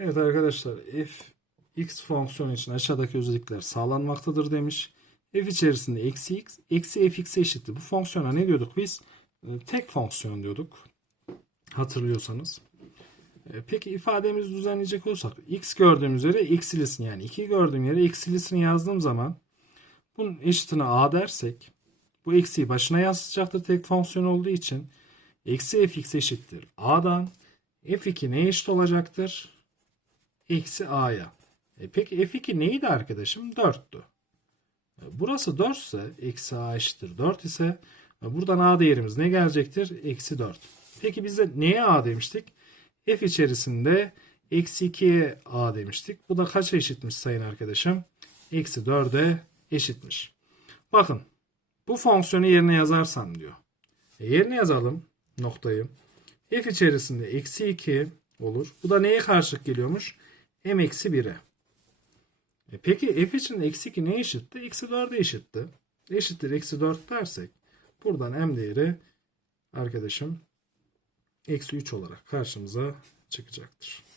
Evet arkadaşlar f x fonksiyonu için aşağıdaki özellikler sağlanmaktadır demiş. f içerisinde eksi x eksi fx eşittir. Bu fonksiyona ne diyorduk biz? E, Tek fonksiyon diyorduk. Hatırlıyorsanız. E, Peki ifademizi düzenleyecek olursak x gördüğümüz yere eksilisini yani 2 gördüğüm yere eksilisini yazdığım zaman bunun eşitine a dersek bu eksiyi başına yansıtacaktır tek fonksiyon olduğu için. Eksi fx eşittir a'dan f2 neye eşit olacaktır? Eksi a'ya. E peki f2 neydi arkadaşım? 4'tü. E, Burası 4 ise eksi a eşittir 4 ise e, buradan a değerimiz ne gelecektir? Eksi 4. Peki biz de neye a demiştik? f içerisinde eksi 2'ye a demiştik. Bu da kaça eşitmiş sayın arkadaşım? Eksi 4'e eşitmiş. Bakın bu fonksiyonu yerine yazarsam diyor. E yerine yazalım noktayı. f içerisinde eksi 2 olur. Bu da neye karşılık geliyormuş? M eksi 1'e. E peki f için eksi 2 neye eşitti? Eksi 4'e eşitti. Eşittir eksi 4 dersek buradan m değeri arkadaşım eksi 3 olarak karşımıza çıkacaktır.